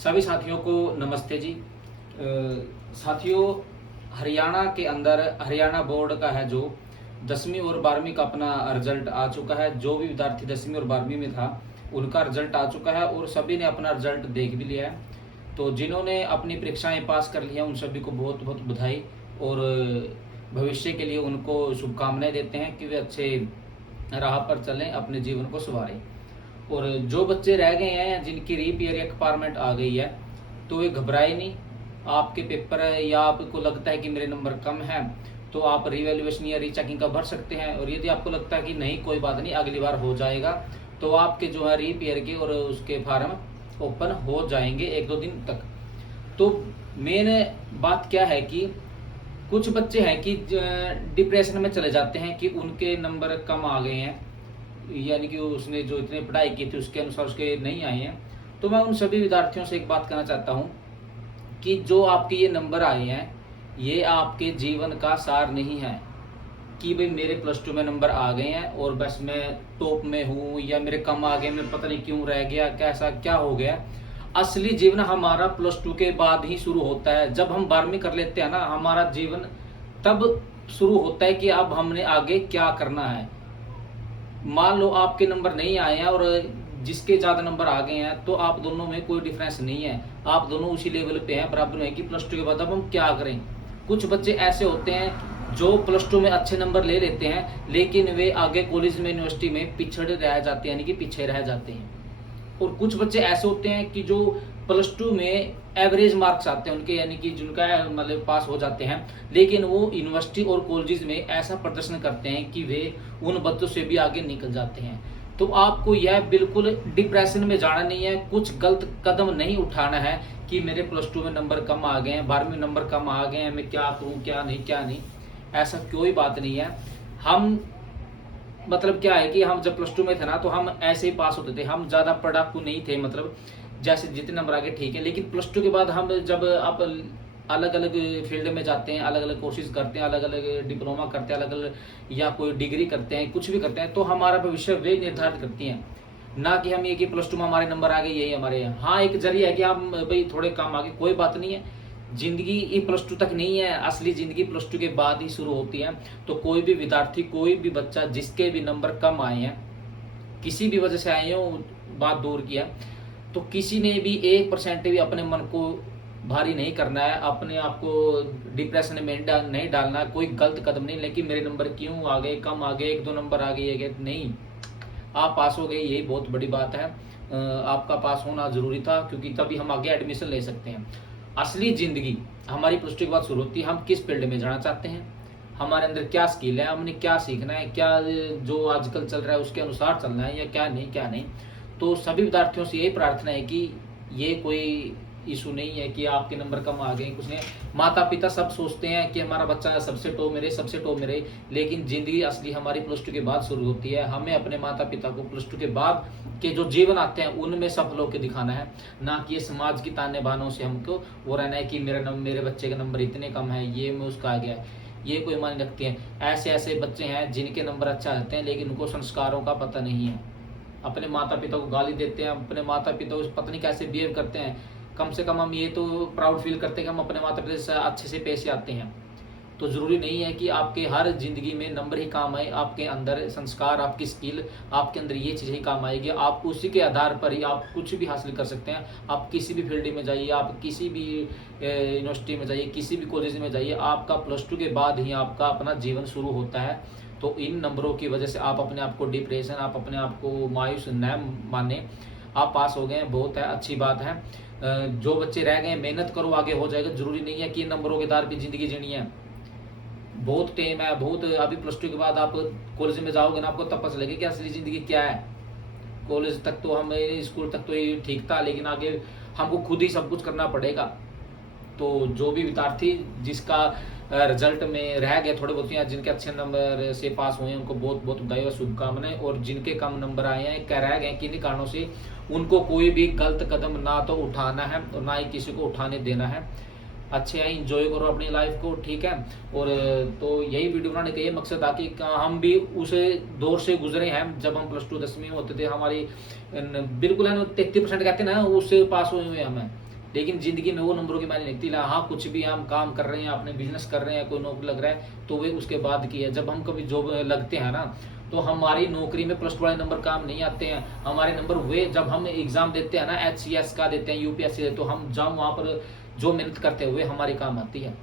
सभी साथियों को नमस्ते जी। साथियों, हरियाणा के अंदर हरियाणा बोर्ड का है जो 10वीं और 12वीं का अपना रिजल्ट आ चुका है। जो भी विद्यार्थी 10वीं और 12वीं में था उनका रिजल्ट आ चुका है और सभी ने अपना रिजल्ट देख भी लिया है। तो जिन्होंने अपनी परीक्षाएं पास कर ली हैं उन सभी को बहुत बहुत बधाई और भविष्य के लिए उनको शुभकामनाएं देते हैं कि वे अच्छे राह पर चलें, अपने जीवन को संवारें। और जो बच्चे रह गए हैं जिनकी रीपीयर या कंपार्टमेंट आ गई है तो वे घबराए नहीं। आपके पेपर या आपको लगता है कि मेरे नंबर कम है तो आप रिवैल्यूएशन या रीचेकिंग का भर सकते हैं। और यदि आपको लगता है कि नहीं कोई बात नहीं अगली बार हो जाएगा तो आपके जो है रीपीयर के और उसके फार्म ओपन हो जाएंगे 1-2 दिन तक। तो मेन बात क्या है कि कुछ बच्चे हैं कि डिप्रेशन में चले जाते हैं कि उनके नंबर कम आ गए हैं, यानी कि उसने जो इतनी पढ़ाई की थी उसके अनुसार उसके नहीं आए हैं। तो मैं उन सभी विद्यार्थियों से एक बात कहना चाहता हूँ कि जो आपके ये नंबर आए हैं ये आपके जीवन का सार नहीं है कि भाई मेरे +2 में नंबर आ गए हैं और बस मैं टॉप में हूँ या मेरे कम आ गए, मैं पता नहीं क्यों रह गया, कैसा क्या हो गया। असली जीवन हमारा +2 के बाद ही शुरू होता है। जब हम 12वीं कर लेते हैं ना, हमारा जीवन तब शुरू होता है कि अब हमने आगे क्या करना है। मान लो आपके नंबर नहीं आए हैं और जिसके ज़्यादा नंबर आ गए हैं तो आप दोनों में कोई डिफरेंस नहीं है, आप दोनों उसी लेवल पे हैं, बराबर में कि +2 के बाद अब हम क्या करें। कुछ बच्चे ऐसे होते हैं जो +2 में अच्छे नंबर ले लेते हैं लेकिन वे आगे कॉलेज में यूनिवर्सिटी में पिछड़े रह जाते हैं, यानी कि पीछे रह जाते हैं। और कुछ बच्चे ऐसे होते हैं कि जो +2 में एवरेज मार्क्स आते हैं उनके, यानी कि जिनका मतलब पास हो जाते हैं, लेकिन वो यूनिवर्सिटी और कॉलेजेस में ऐसा प्रदर्शन करते हैं कि वे उन बच्चों से भी आगे निकल जाते हैं। तो आपको यह बिल्कुल डिप्रेशन में जाना नहीं है, कुछ गलत कदम नहीं उठाना है कि मेरे +2 में नंबर कम आ गए हैं, 12वीं में नंबर कम आ गए हैं, मैं क्या करूँ क्या नहीं। ऐसा कोई बात नहीं है। हम मतलब क्या है कि हम जब +2 में थे ना तो हम ऐसे ही पास होते थे, हम ज़्यादा पढ़ाकू नहीं थे, मतलब जैसे जितने नंबर आगे ठीक है। लेकिन +2 के बाद हम जब आप अलग अलग फील्ड में जाते हैं, अलग अलग कोर्सेज करते हैं, अलग अलग डिप्लोमा करते हैं, अलग अलग या कोई डिग्री करते हैं, कुछ भी करते हैं, तो हमारा भविष्य वे निर्धारित करती हैं, ना कि हम ये कि +2 में हमारे नंबर आ गए यही हमारे। हाँ, एक जरिया है कि हम भाई थोड़े कम आगे, कोई बात नहीं है। जिंदगी ये +2 तक नहीं है, असली जिंदगी +2 के बाद ही शुरू होती है। तो कोई भी विद्यार्थी, कोई भी बच्चा जिसके भी नंबर कम आए हैं, किसी भी वजह से आए हो, बात दूर किया, तो किसी ने भी 1% भी अपने मन को भारी नहीं करना है, अपने आप को डिप्रेशन में नहीं डालना, कोई गलत कदम नहीं। लेकिन मेरे नंबर क्यों आ गए, कम आ गए, 1-2 नंबर आ गए, नहीं, आप पास हो गए, यही बहुत बड़ी बात है। आपका पास होना जरूरी था क्योंकि तभी हम आगे एडमिशन ले सकते हैं। असली जिंदगी हमारी +2 के बाद शुरू होती है। हम किस फील्ड में जाना चाहते हैं, हमारे अंदर क्या स्किल है, हमने क्या सीखना है, क्या जो आजकल चल रहा है उसके अनुसार चलना है या क्या नहीं। तो सभी विद्यार्थियों से यही प्रार्थना है कि ये कोई इशू नहीं है कि आपके नंबर कम आ गए, कुछ नहीं। माता पिता सब सोचते हैं कि हमारा बच्चा सबसे टॉप में रहे, लेकिन जिंदगी असली हमारी +2 के बाद शुरू होती है। हमें अपने माता पिता को +2 के बाद के जो जीवन आते हैं उनमें सफल होकर दिखाना है, ना कि ये समाज की ताने बानों से हमको वो रहना है कि मेरे बच्चे का नंबर इतने कम है, ये में उसका आ गया, ये कोई मायने रखती है। ऐसे ऐसे बच्चे हैं जिनके नंबर अच्छा आते हैं लेकिन उनको संस्कारों का पता नहीं है, अपने माता पिता को गाली देते हैं, अपने माता पिता को पता नहीं कैसे बिहेव करते हैं। कम से कम हम ये तो प्राउड फील करते हैं कि हम अपने माता पिता से अच्छे से पेश आते हैं। तो ज़रूरी नहीं है कि आपके हर जिंदगी में नंबर ही काम आए, आपके अंदर संस्कार, आपकी स्किल, आपके अंदर ये चीज़ ही काम आएगी। आप उसी के आधार पर ही आप कुछ भी हासिल कर सकते हैं। आप किसी भी फील्ड में जाइए, आप किसी भी यूनिवर्सिटी में जाइए, किसी भी कॉलेज में जाइए, आपका +2 के बाद ही आपका अपना जीवन शुरू होता है। तो इन नंबरों की वजह से आप अपने आप को डिप्रेशन, आप अपने आप को मायूस न माने। आप पास हो गए, बहुत है, अच्छी बात है। जो बच्चे रह गए मेहनत करो, आगे हो जाएगा। जरूरी नहीं है कि नंबरों के आधार पर जिंदगी जीनी है। बहुत टाइम है, बहुत। अभी +2 के बाद आप कॉलेज में जाओगे ना, आपको तब पता चलेगा कि असली जिंदगी क्या है। कॉलेज तक तो हम, स्कूल तक तो ये ठीक था, लेकिन आगे हमको खुद ही सब कुछ करना पड़ेगा। तो जो भी विद्यार्थी जिसका रिजल्ट में रह गए थोड़े बहुत, या जिनके अच्छे नंबर से पास हुए हैं, उनको बहुत बहुत बधाई और शुभकामनाएं। और जिनके कम नंबर आए हैं, क्या रह गए किन्हीं कारणों से, उनको कोई भी गलत कदम ना तो उठाना है और ना ही किसी को उठाने देना है। अच्छे हैं, इंजॉय करो अपनी लाइफ को, ठीक है। और तो यही वीडियो बनाने का ये मकसद था कि हम भी उसे दौर से गुजरे हैं जब हम +2 10वीं में होते थे। हमारी बिल्कुल है ना 33% कहते हैं ना, उससे पास हुए हुए हमें। लेकिन ज़िंदगी में वो नंबरों की मायने नहीं रखती। हाँ, कुछ भी हम काम कर रहे हैं, अपने बिजनेस कर रहे हैं, कोई नौकरी लग रहा है तो वे उसके बाद की है। जब हम कभी जॉब लगते हैं ना, तो हमारी नौकरी में प्लस टू वाले नंबर काम नहीं आते हैं। हमारे नंबर वे जब हम एग्जाम देते हैं ना, HCS का देते हैं, UPSC, तो हम जब वहाँ पर जो मेहनत करते हैं वे हमारी काम आती है।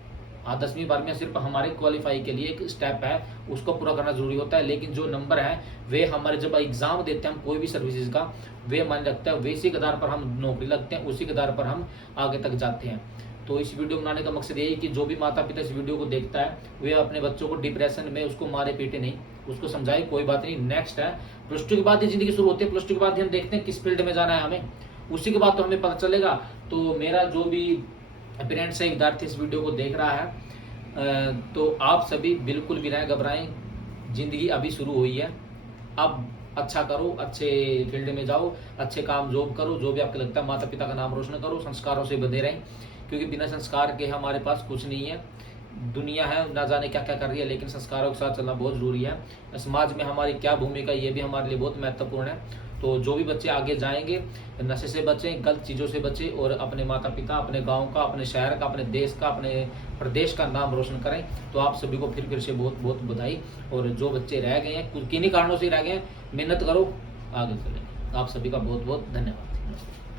हाँ, 10वीं 12वीं सिर्फ हमारे क्वालिफाई के लिए एक स्टेप है, उसको पूरा करना जरूरी होता है। लेकिन जो नंबर है वे हमारे जब एग्जाम देते हैं हम कोई भी सर्विसेज का, वे मायने रखता है। वैसे के आधार पर हम नौकरी लगते हैं, उसी के आधार पर हम आगे तक जाते हैं। तो इस वीडियो बनाने का मकसद यही कि जो भी माता पिता इस वीडियो को देखता है वे अपने बच्चों को डिप्रेशन में उसको मारे पीटे नहीं, उसको समझाए कोई बात नहीं, नेक्स्ट है। प्लस टू के बाद ही जिंदगी शुरू होती है। प्लस टू के बाद ही हम देखते हैं किस फील्ड में जाना है हमें, उसी के बाद तो हमें पता चलेगा। तो मेरा जो भी पेरेंट्स है, विद्यार्थी इस वीडियो को देख रहा है, तो आप सभी बिल्कुल भी ना घबराएं, जिंदगी अभी शुरू हुई है। अब अच्छा करो, अच्छे फील्ड में जाओ, अच्छे काम जॉब करो, जो भी आपको लगता है, माता पिता का नाम रोशन करो, संस्कारों से बंधे रहें, क्योंकि बिना संस्कार के हमारे पास कुछ नहीं है। दुनिया है ना जाने क्या क्या कर रही है, लेकिन संस्कारों के साथ चलना बहुत जरूरी है। समाज में हमारी क्या भूमिका, ये भी हमारे लिए बहुत महत्वपूर्ण है। तो जो भी बच्चे आगे जाएंगे, नशे से बचें, गलत चीज़ों से बचें, और अपने माता पिता, अपने गांव का, अपने शहर का, अपने देश का, अपने प्रदेश का नाम रोशन करें। तो आप सभी को फिर से बहुत बहुत बधाई। और जो बच्चे रह गए हैं, किन्हीं कारणों से रह गए हैं, मेहनत करो, आगे चलें। आप सभी का बहुत बहुत धन्यवाद।